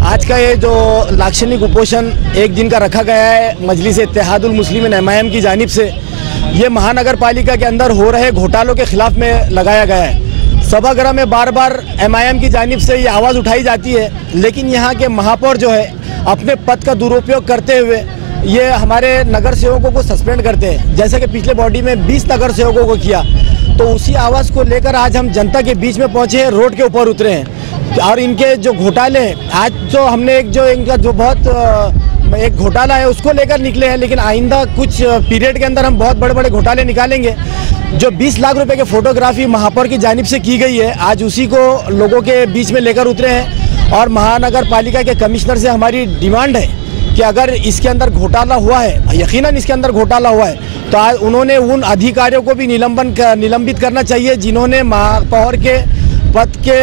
आज का ये जो लाक्षणिक उपोषण एक दिन का रखा गया है मजलिस इत्तेहादुल मुस्लिमीन MIM की जानिब से, ये महानगर पालिका के अंदर हो रहे घोटालों के खिलाफ में लगाया गया है। सभागृह में बार बार MIM की जानिब से ये आवाज़ उठाई जाती है, लेकिन यहाँ के महापौर जो है अपने पद का दुरुपयोग करते हुए ये हमारे नगर सेवकों को सस्पेंड करते हैं। जैसे कि पिछले बॉडी में 20 नगर सेवकों को किया, तो उसी आवाज़ को लेकर आज हम जनता के बीच में पहुँचे हैं, रोड के ऊपर उतरे हैं। और इनके जो घोटाले आज जो हमने इनका जो बहुत एक घोटाला है उसको लेकर निकले हैं, लेकिन आइंदा कुछ पीरियड के अंदर हम बहुत बड़े बड़े घोटाले निकालेंगे। जो 20 लाख रुपए के फोटोग्राफी महापौर की जानिब से की गई है, आज उसी को लोगों के बीच में लेकर उतरे हैं। और महानगर पालिका के कमिश्नर से हमारी डिमांड है कि अगर इसके अंदर घोटाला हुआ है, यकीनन इसके अंदर घोटाला हुआ है, तो आज उन्होंने उन अधिकारियों को भी निलंबित करना चाहिए जिन्होंने महापौर के पद के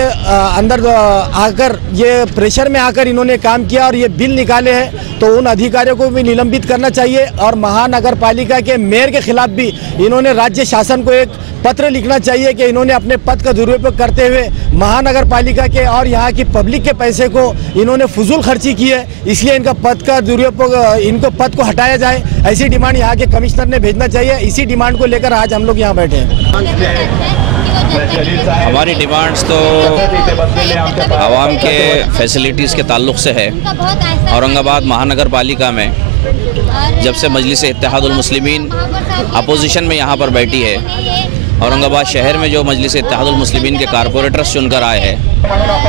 अंदर आकर ये प्रेशर में आकर इन्होंने काम किया और ये बिल निकाले हैं, तो उन अधिकारियों को भी निलंबित करना चाहिए। और महानगर पालिका के मेयर के खिलाफ भी इन्होंने राज्य शासन को एक पत्र लिखना चाहिए कि इन्होंने अपने पद का दुरुपयोग करते हुए महानगर पालिका के और यहाँ की पब्लिक के पैसे को इन्होंने फजूल खर्ची की है, इसलिए इनका पद का दुरुपयोग, इनको पद को हटाया जाए, ऐसी डिमांड यहाँ के कमिश्नर ने भेजना चाहिए। इसी डिमांड को लेकर आज हम लोग यहाँ बैठे हैं। हमारी डिमांड्स तो आवाम के फैसिलिटीज़ के ताल्लुक़ से है। औरंगाबाद महानगर पालिका में जब से मजलिस इत्तेहादुल मुस्लिमीन अपोजिशन में यहाँ पर बैठी है, औरंगाबाद शहर में जो मजलिस इत्तेहादुल मुस्लिमीन के कारपोरेटर्स चुनकर आए हैं,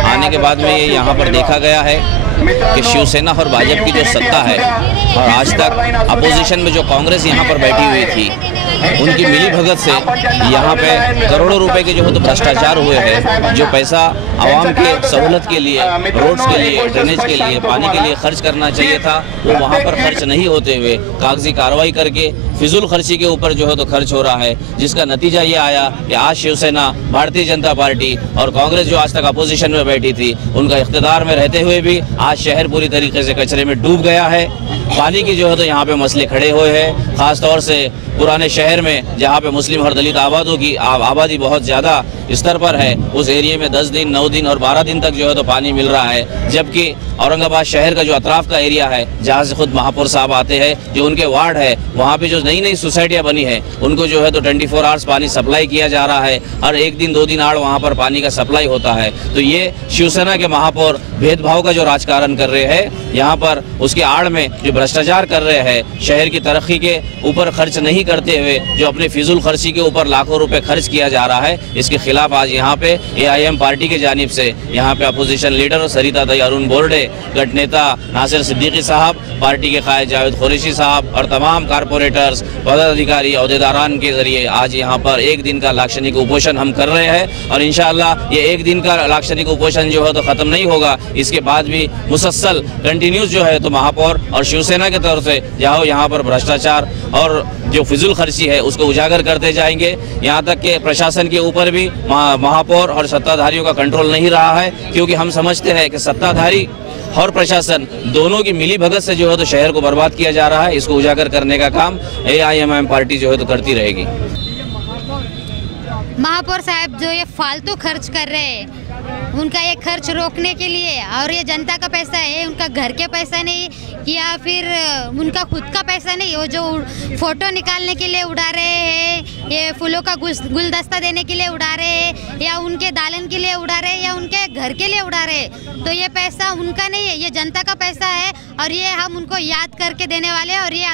आने के बाद में ये यहाँ पर देखा गया है कि शिवसेना और भाजपा की जो सत्ता है और आज तक अपोजिशन में जो कांग्रेस यहाँ पर बैठी हुई थी, उनकी मिली भगत से यहाँ पे करोड़ों रुपए के जो है तो भ्रष्टाचार हुए हैं। जो पैसा आवाम के सहूलत के लिए, रोड्स के लिए, ड्रेनेज के लिए, पानी के लिए खर्च करना चाहिए था, वो वहाँ पर खर्च नहीं होते हुए कागजी कार्रवाई करके फिजूल खर्ची के ऊपर जो है तो खर्च हो रहा है, जिसका नतीजा ये आया कि आज शिवसेना, भारतीय जनता पार्टी और कांग्रेस जो आज तक अपोजिशन में बैठी थी, उनका इख्तिदार में रहते हुए भी आज शहर पूरी तरीके से कचरे में डूब गया है। पानी की जो है तो यहाँ पे मसले खड़े हुए हैं, ख़ास तौर से पुराने शहर में जहाँ पे मुस्लिम और दलित आबादी बहुत ज़्यादा स्तर पर है, उस एरिया में 10 दिन, 9 दिन और 12 दिन तक जो है तो पानी मिल रहा है। जबकि औरंगाबाद शहर का जो अतराफ का एरिया है, जहाँ से खुद महापौर साहब आते हैं, जो उनके वार्ड है, वहाँ पे जो नई नई सोसाइटियाँ बनी है, उनको जो है तो 24 आवर्स पानी सप्लाई किया जा रहा है। हर 1 दिन 2 दिन आड़ वहाँ पर पानी का सप्लाई होता है। तो ये शिवसेना के महापौर भेदभाव का जो राजकारण कर रहे हैं, यहाँ पर उसके आड़ में जो भ्रष्टाचार कर रहे हैं, शहर की तरक्की के ऊपर खर्च नहीं करते हुए जो अपने फिजूल खर्ची के ऊपर लाखों रुपए खर्च किया जा रहा है, इसके खिलाफ आज यहाँ पे AIM पार्टी की जानिब से यहाँ पे अपोजिशन लीडर सरिता दई अरुण बोर्डे, गट नेता नासिर सिद्दीकी साहब, पार्टी के कायद जावेद कुरैशी साहब और तमाम कारपोरेटर्स, पदाधिकारी, अहदेदारान के जरिए आज यहाँ पर 1 दिन का लाक्षणिक उपोषण हम कर रहे हैं। और इंशाअल्लाह ये 1 दिन का लाक्षणिक उपोषण जो है तो ख़त्म नहीं होगा, इसके बाद भी मुसलसल कंटिन्यूस जो है तो महापौर और शिवसेना की तरफ से यहाँ पर भ्रष्टाचार और जो फिजूल खर्ची है उसको उजागर करते जाएंगे। यहाँ तक कि प्रशासन के ऊपर भी महापौर और सत्ताधारियों का कंट्रोल नहीं रहा है, क्योंकि हम समझते हैं कि सत्ताधारी और प्रशासन दोनों की मिली भगत से जो है तो शहर को बर्बाद किया जा रहा है। इसको उजागर करने का काम AIM पार्टी जो है तो करती रहेगी। महापौर साहब जो ये फालतू खर्च कर रहे हैं, उनका ये खर्च रोकने के लिए, और ये जनता का पैसा है, उनका घर के पैसा नहीं या फिर उनका खुद का पैसा नहीं, वो जो फोटो निकालने के लिए उड़ा रहे हैं, ये फूलों का गुलदस्ता देने के लिए उड़ा रहे हैं, या उनके दालन के लिए उड़ा रहे हैं, या उनके घर के लिए उड़ा रहे हैं, तो ये पैसा उनका नहीं है, ये जनता का पैसा है। और ये हम उनको याद करके देने वाले हैं। और ये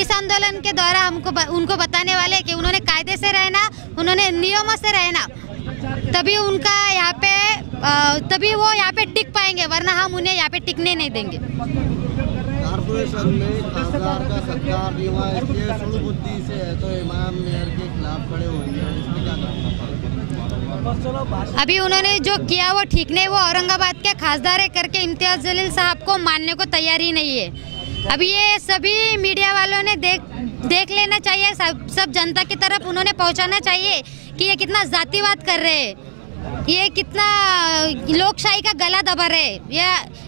इस आंदोलन के द्वारा उनको बताने वाले कि उन्होंने कायदे से रहना, उन्होंने नियमों से रहना, तभी उनका यहाँ पे तभी वो यहाँ पे टिक पाएंगे, वरना हम उन्हें यहाँ पे टिकने नहीं देंगे। कारपोरेशन में खासदार का सत्कार भी हुआ, इसलिए सुलबुद्धि से है तो इमाम मेयर के खिलाफ खड़े हो रही है, इसमें क्या करना? अभी उन्होंने जो किया वो ठीक नहीं, वो औरंगाबाद के खासदार है करके इम्तियाज जलील साहब को मानने को तैयार ही नहीं है। अभी ये सभी मीडिया वालों ने देख लेना चाहिए, सब जनता की तरफ उन्होंने पहुंचाना चाहिए कि ये कितना जातिवाद कर रहे हैं, ये कितना लोकशाही का गला दबा रहे हैं।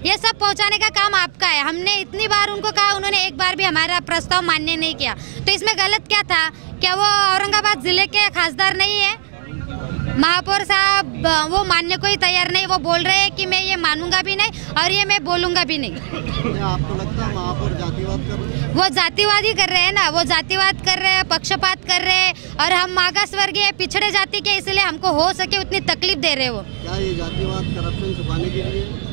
ये सब पहुंचाने का काम आपका है। हमने इतनी बार उनको कहा, उन्होंने एक बार भी हमारा प्रस्ताव मान्य नहीं किया, तो इसमें गलत क्या था? क्या वो औरंगाबाद जिले के खासदार नहीं है? महापौर साहब वो मानने को ही तैयार नहीं। वो बोल रहे हैं कि मैं ये मानूंगा भी नहीं और ये मैं बोलूंगा भी नहीं। आपको लगता है महापौर जातिवाद कर रहे हैं? वो जातिवाद ही कर रहे हैं ना, वो जातिवाद कर रहे हैं, पक्षपात कर रहे हैं। और हम मागास वर्गीय पिछड़े जाति के, इसलिए हमको हो सके उतनी तकलीफ दे रहे वो। क्या ये जातिवाद करप्शन छुपाने के लिए?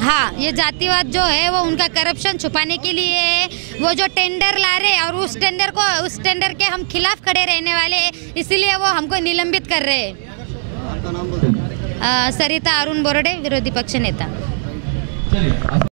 हाँ, ये जातिवाद जो है वो उनका करप्शन छुपाने के लिए है। वो जो टेंडर ला रहे और उस टेंडर के हम खिलाफ खड़े रहने वाले हैं, इसीलिए वो हमको निलंबित कर रहे हैं। आपका नाम बोलो। सरिता अरुण बोरडे, विरोधी पक्ष नेता।